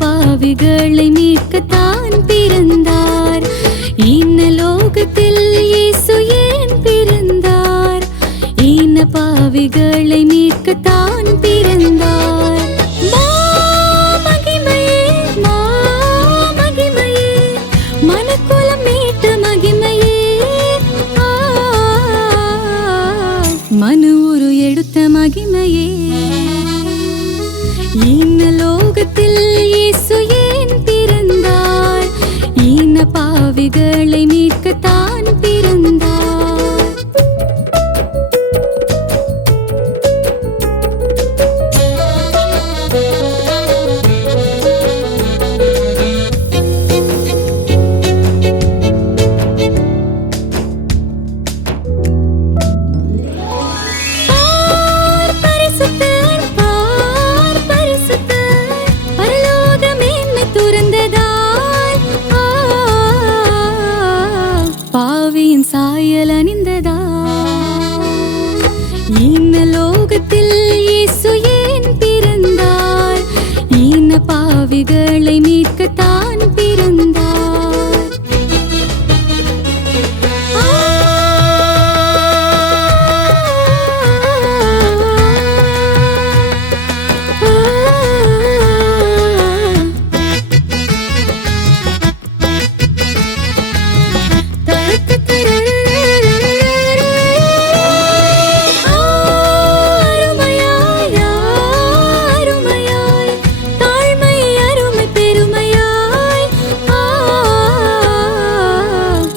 பாவிகளை மீட்கத்தான் பிறந்தார். இந்த லோகத்தில் இயேசு ஏன் பிறந்தார்? இந்த பாவிகளை மீட்கத்தான் பிறந்தார். மகிமையே மகிமையே மனக்குலம் மீட்ட மகிமையே, மனு உரு எடுத்த மகிமையே. இந்த லோகத்தில் இயேசு ஏன் பிறந்தார்? இந்த பாவிகளை மீட்கத்தான் பிறந்தார். சாயல் அணிந்ததா? இந்த லோகத்தில் இயேசு ஏன் பிறந்தார்? இந்த பாவிகளை மீட்கத்தான் பிறந்தார்.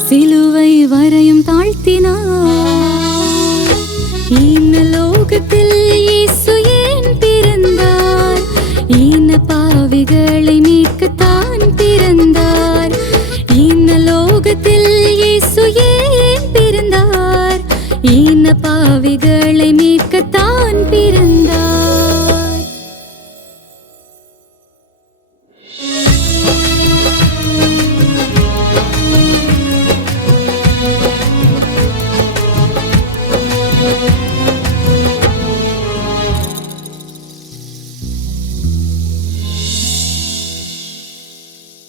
சிலுவை வரையும் தாழ்த்தினார். இந்த லோகத்தில் இயேசு ஏன் பிறந்தார்? இந்த பாவிகளை